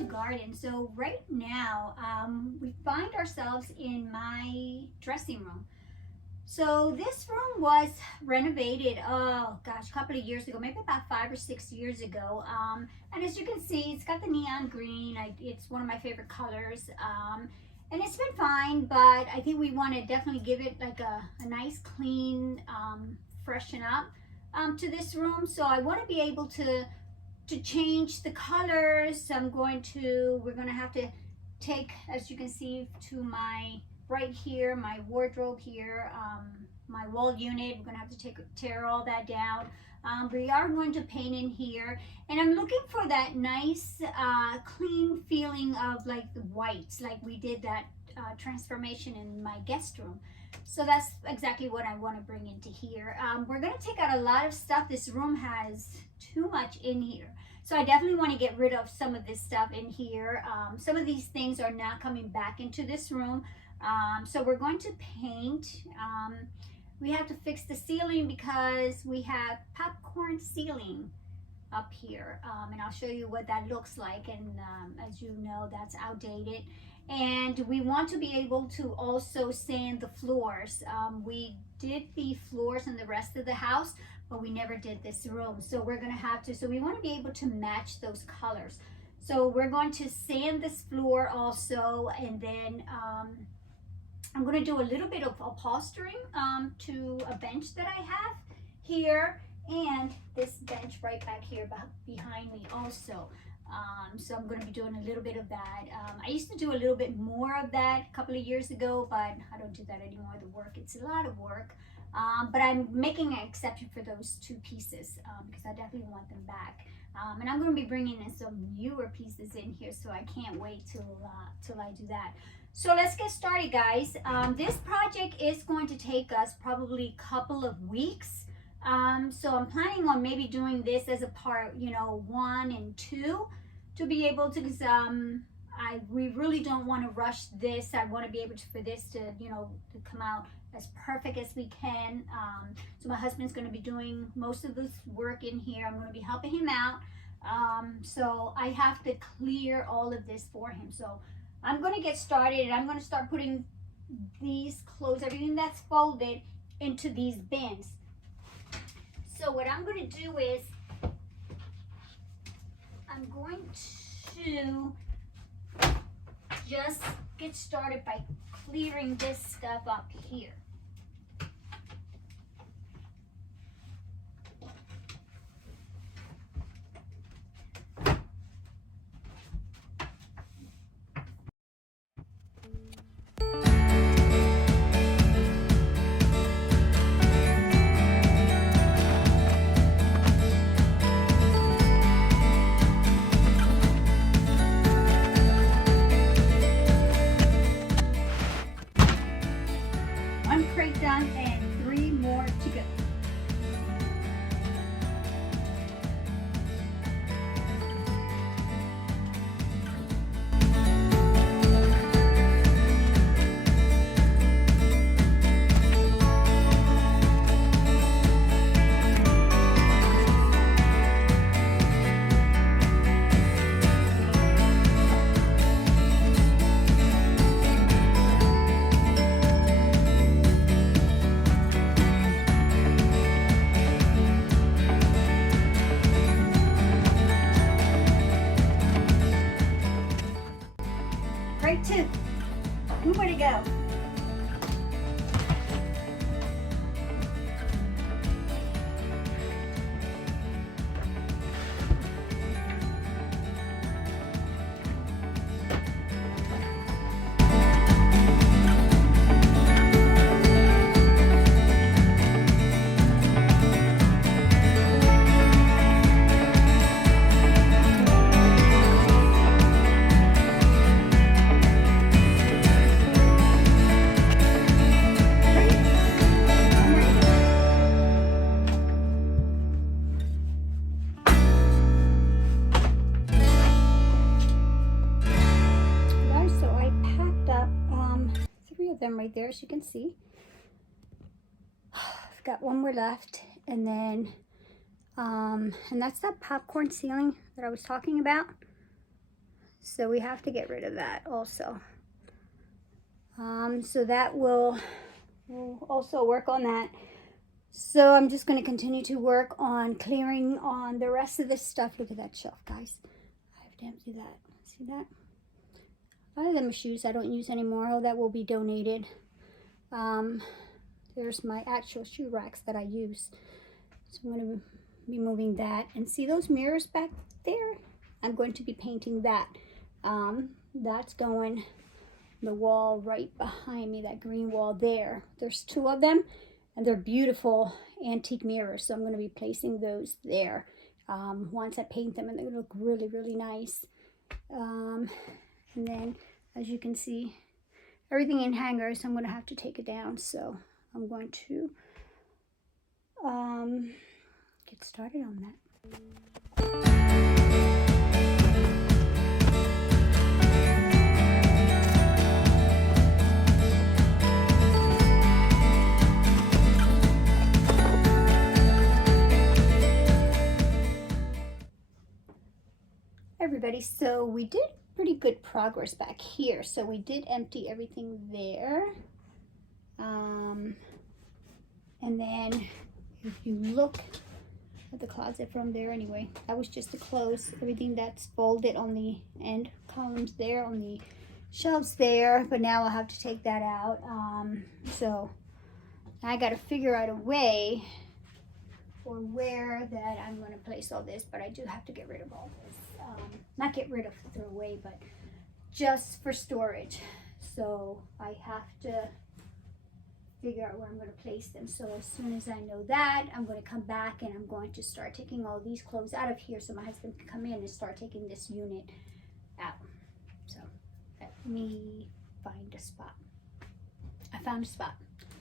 to garden. So right now we find ourselves in my dressing room. So this room was renovated, oh gosh, a couple of years ago, maybe about 5 or 6 years ago. And as you can see, it's got the neon green. It's one of my favorite colors. And it's been fine, but I think we want to definitely give it like a nice clean freshen up to this room. So I want to be able to change the colors. We're going to have to take, as you can see, to my right here, my wardrobe here, my wall unit. We're gonna have to tear all that down. We are going to paint in here, and I'm looking for that nice clean feeling of like the whites, like we did that transformation in my guest room. So that's exactly what I want to bring into here. We're going to take out a lot of stuff. This room has too much in here. So I definitely want to get rid of some of this stuff in here. Some of these things are not coming back into this room. So we're going to paint. We have to fix the ceiling because we have popcorn ceiling up here. And I'll show you what that looks like. And as you know, that's outdated. And we want to be able to also sand the floors. We did the floors in the rest of the house, but we never did this room. So we're going to have to, so we want to be able to match those colors. So we're going to sand this floor also, and then I'm going to do a little bit of upholstering to a bench that I have here, and this bench right back here behind me also. So I'm going to be doing a little bit of that. I used to do a little bit more of that a couple of years ago, but I don't do that anymore. The work, it's a lot of work. But I'm making an exception for those two pieces because I definitely want them back. And I'm going to be bringing in some newer pieces in here, so I can't wait till I do that. So let's get started, guys. This project is going to take us probably a couple of weeks. So I'm planning on maybe doing this as a part, 1 and 2 to be able to, because we really don't want to rush this. I want to be able to, for this to, to come out as perfect as we can. So my husband's going to be doing most of this work in here. I'm going to be helping him out. So I have to clear all of this for him. So I'm going to get started, and I'm going to start putting these clothes, everything that's folded, into these bins. So what I'm going to do is I'm going to just get started by clearing this stuff up here. One crate done and 3 more to go. Crate 2. More to go. Them right there, as you can see. I've got one more left, and then and that's that popcorn ceiling that I was talking about. So we have to get rid of that also. So that we'll also work on that. So I'm just going to continue to work on clearing on the rest of this stuff. Look at that shelf, guys. I have to empty that. See that? A lot of them are shoes I don't use anymore. Oh, that will be donated. There's my actual shoe racks that I use. So I'm going to be moving that. And see those mirrors back there? I'm going to be painting that. That's going the wall right behind me, that green wall there. There's 2 of them, and they're beautiful antique mirrors, so I'm going to be placing those there once I paint them, and they look really, really nice. And then, as you can see, everything in hangers, I'm going to have to take it down, so I'm going to get started on that. Everybody, so we did pretty good progress back here. So we did empty everything there. And then if you look at the closet from there, anyway, that was just to close everything that's folded on the end columns there, on the shelves there. But now I'll have to take that out. So I got to figure out a way or where that I'm going to place all this, but I do have to get rid of all this. Not get rid of, throw away, but just for storage. So I have to figure out where I'm going to place them. So as soon as I know that, I'm going to come back and I'm going to start taking all these clothes out of here so my husband can come in and start taking this unit out. So let me find a spot. I found a spot.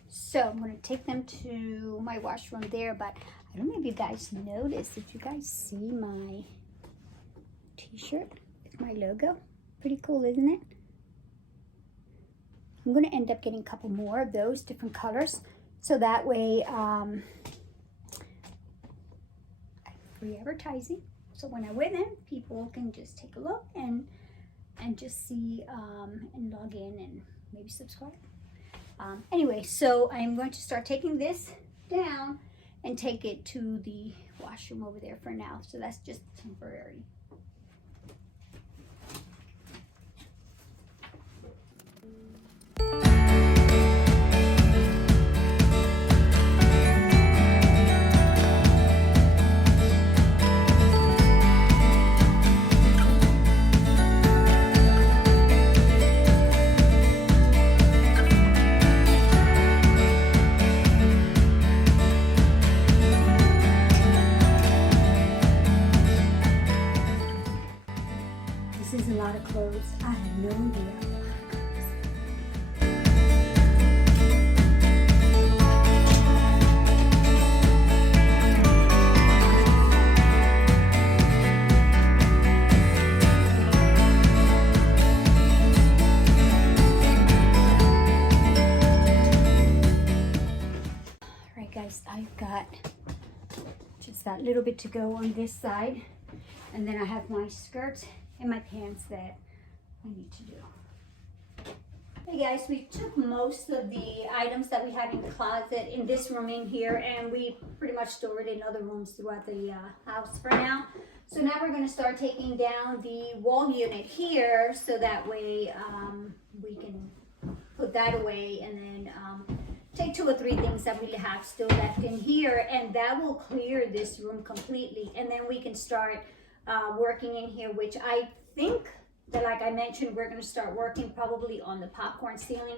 So I'm going to take them to my washroom there, but I don't know if you guys noticed. Did you guys see my t-shirt with my logo? Pretty cool, isn't it? I'm going to end up getting a couple more of those different colors, so that way free advertising. So when I wear them, people can just take a look and just see and log in and maybe subscribe. Anyway, so I'm going to start taking this down and take it to the washroom over there for now. So that's just temporary. This is a lot of clothes. I had no idea. Alright guys, I've got just that little bit to go on this side, and then I have my skirt and my pants that I need to do. Hey guys, we took most of the items that we had in the closet in this room in here, and we pretty much stored it in other rooms throughout the house for now. So now we're going to start taking down the wall unit here, so that way we can put that away, and then take 2 or 3 things that we have still left in here, and that will clear this room completely, and then we can start working in here, which I think that, like I mentioned, we're going to start working probably on the popcorn ceiling.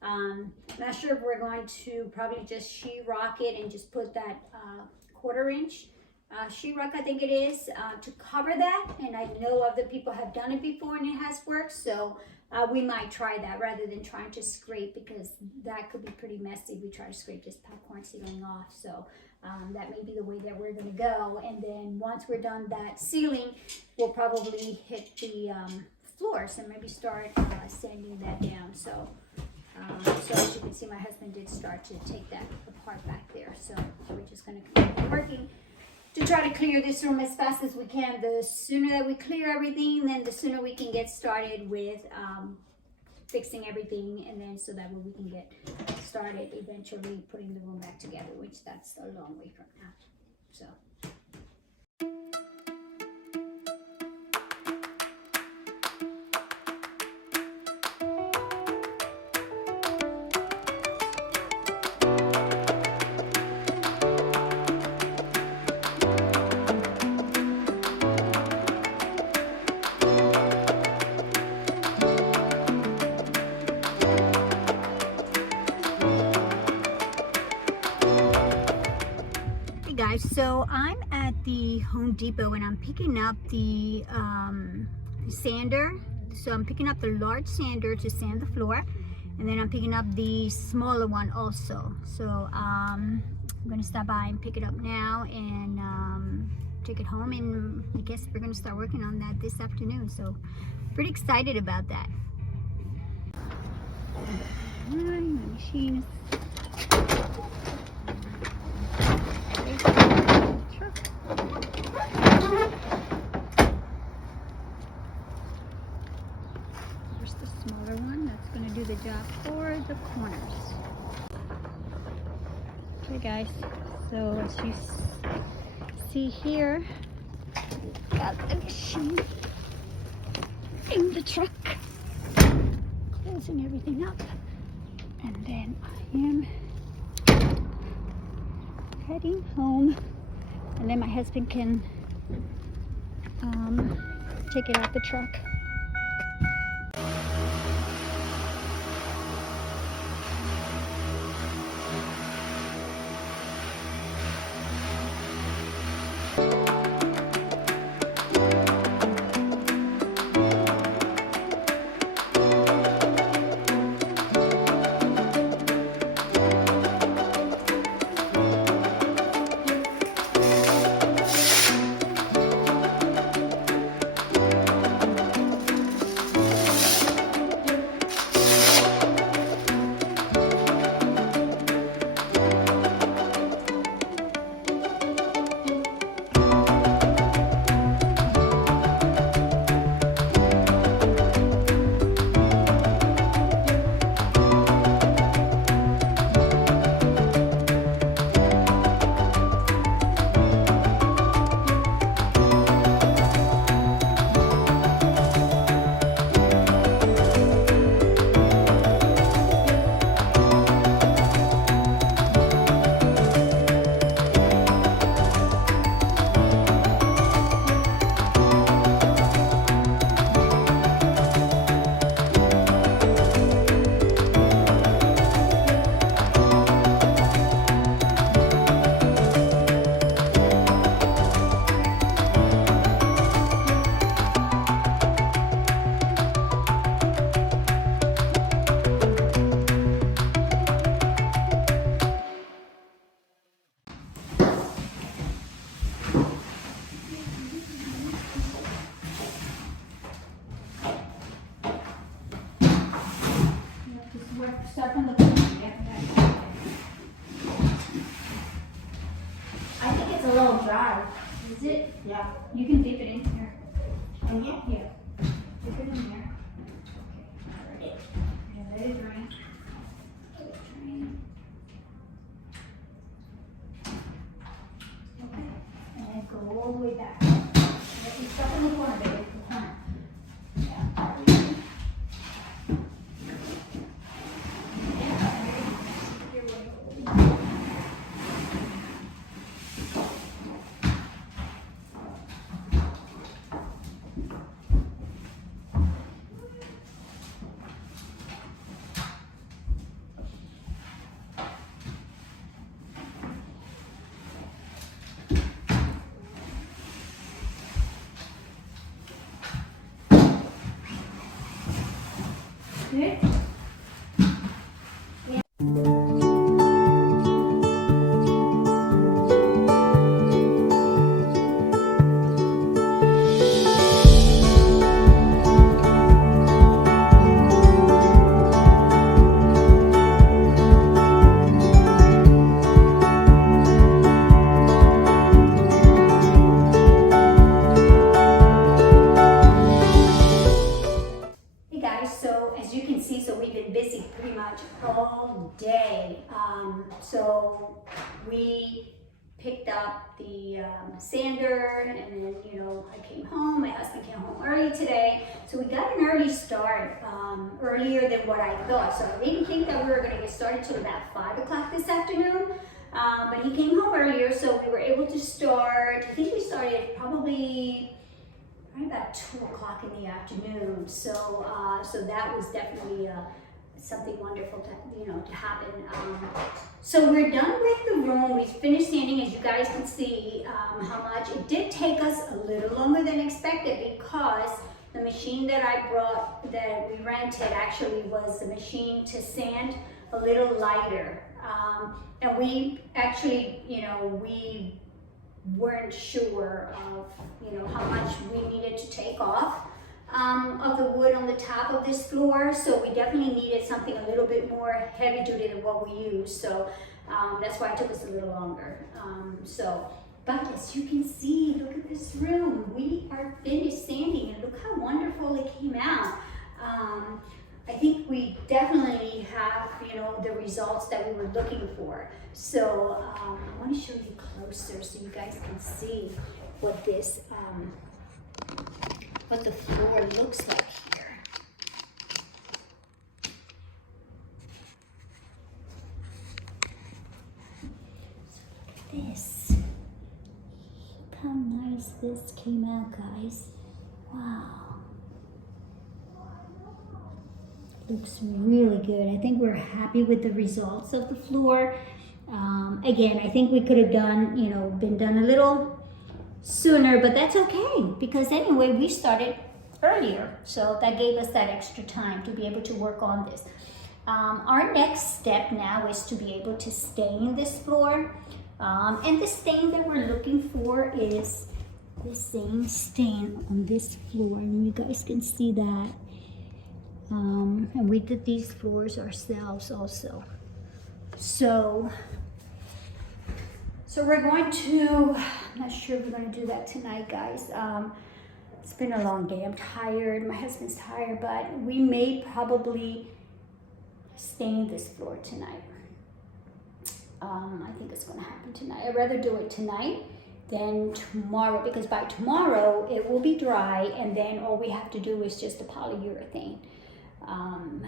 Not sure if we're going to probably just sheetrock it and just put that 1/4 inch sheetrock, I think it is, to cover that. And I know other people have done it before and it has worked, so we might try that rather than trying to scrape, because that could be pretty messy if we try to scrape this popcorn ceiling off. So that may be the way that we're going to go. And then once we're done that ceiling, we'll probably hit the floors and maybe start sanding that down. So as you can see, my husband did start to take that apart back there. So we're just going to continue working. to try to clear this room as fast as we can. The sooner that we clear everything, then the sooner we can get started with fixing everything, and then so that way we can get started eventually putting the room back together, which that's a long way from now. So. Guys, so I'm at the Home Depot and I'm picking up the sander. So I'm picking up the large sander to sand the floor, and then I'm picking up the smaller one also. So I'm gonna stop by and pick it up now and take it home, and I guess we're gonna start working on that this afternoon. So pretty excited about that. My machine is Here's the smaller one that's going to do the job for the corners. Okay guys, so as you see here, got the machine in the truck, closing everything up, and then I am heading home, and then my husband can take it out the truck. Start from the corner. I think it's a little dry. Is it? Yeah. You can dip it in here. In here? Yeah. Dip it in here. Okay. Let it drain. Let it drain. Okay. And then go all the way back. Start in the corner, baby. The corner. Yeah. Good. all day. So we picked up the sander, and then, you know, I came home. My husband came home early today. So we got an early start, earlier than what I thought. So I didn't think that we were going to get started till about 5 o'clock this afternoon. But he came home earlier, so we were able to start. I think we started probably right about 2 o'clock in the afternoon. So so that was definitely something wonderful to, you know, to happen. So we're done with the room. We finished sanding, as you guys can see how much. It did take us a little longer than expected because the machine that I brought, that we rented, actually was a machine to sand a little lighter. And we actually, you know, we weren't sure of, you know, how much we needed to take off of the wood on the top of this floor. So we definitely needed something a little bit more heavy duty than what we used. So that's why it took us a little longer. But as you can see, look at this room. We are finished sanding, and look how wonderful it came out. I think we definitely have, you know, the results that we were looking for. So I want to show you closer so you guys can see what this, what the floor looks like here. So look at this. Look how nice this came out, guys. Wow. Looks really good. I think we're happy with the results of the floor. Again, I think we could have done, you know, been done a little sooner, but that's okay because anyway, we started earlier. So that gave us that extra time to be able to work on this. Our next step now is to be able to stain this floor. And the stain that we're looking for is the same stain on this floor. And you guys can see that. And we did these floors ourselves also. So we're going to, I'm not sure if we're going to do that tonight, guys. It's been a long day. I'm tired. My husband's tired, but we may probably stain this floor tonight. I think it's going to happen tonight. I'd rather do it tonight than tomorrow, because by tomorrow it will be dry, and then all we have to do is just the polyurethane.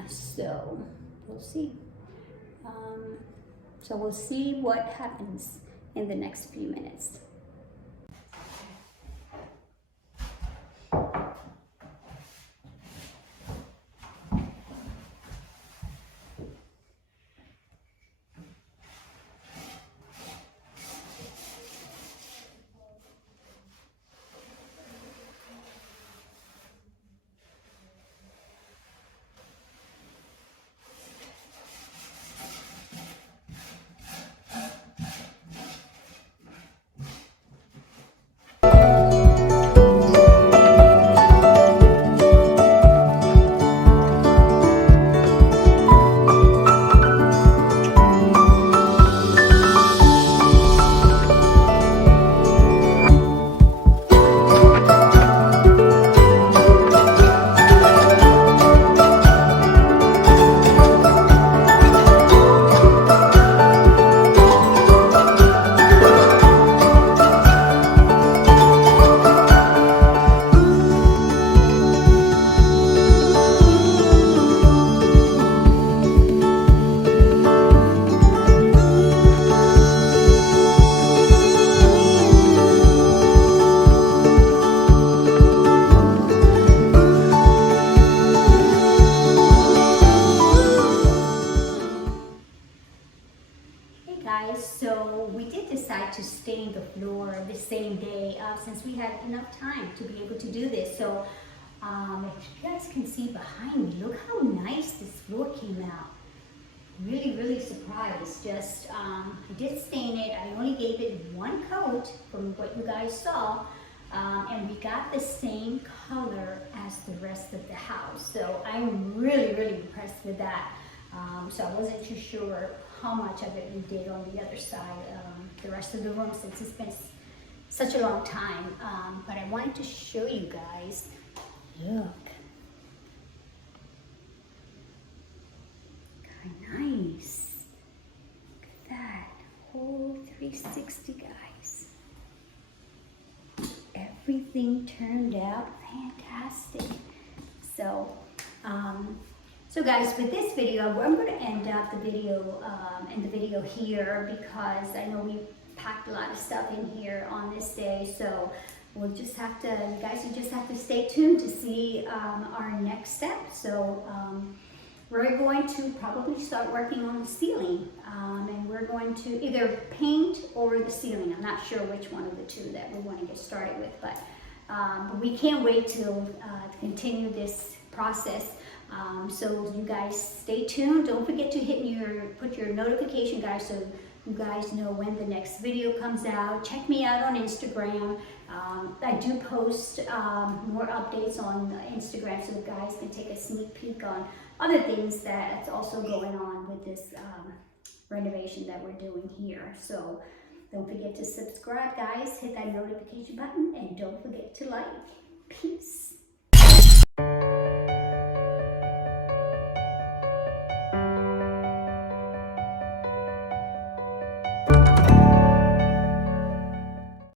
So we'll see. So we'll see what happens in the next few minutes. So we did decide to stain the floor the same day since we had enough time to be able to do this. So if you guys can see behind me, look how nice this floor came out. Really, really surprised. Just, I did stain it. I only gave it one coat from what you guys saw. And we got the same color as the rest of the house. So I'm really, really impressed with that. So I wasn't too sure how much of it we did on the other side, the rest of the room, since it's been such a long time. But I wanted to show you guys, look. Very nice. 360, guys. Everything turned out fantastic. So, so guys, with this video, I'm going to end up the video here, because I know we packed a lot of stuff in here on this day. So we'll just have to, you guys, you just have to stay tuned to see our next step. So we're going to probably start working on the ceiling, and we're going to either paint or the ceiling. I'm not sure which one of the two that we want to get started with, but we can't wait to continue this process. So you guys stay tuned. Don't forget to put your notification, guys, so you guys know when the next video comes out. Check me out on Instagram. I do post more updates on Instagram, so you guys can take a sneak peek on other things that's also going on with this renovation that we're doing here. So don't forget to subscribe, guys. Hit that notification button, and don't forget to like. Peace.